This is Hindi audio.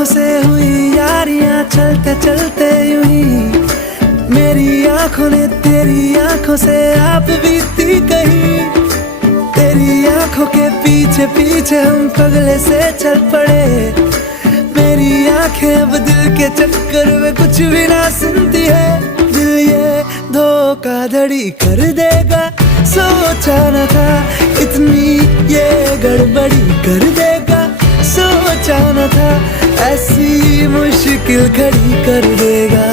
आंखों से हुई यारियां चलते चलते यूं ही, मेरी आंखों ने तेरी आंखों से आप बीती कही। तेरी आंखों के पीछे पीछे हम पगले से चल पड़े, मेरी आंखें अब दिल के चक्कर में कुछ भी ना सुनती है। दिल ये धोखाधड़ी कर देगा, सोचा न था इतनी ये गड़बड़ी कर देगा, सोचा न था ऐसी मुश्किल खड़ी कर देगा।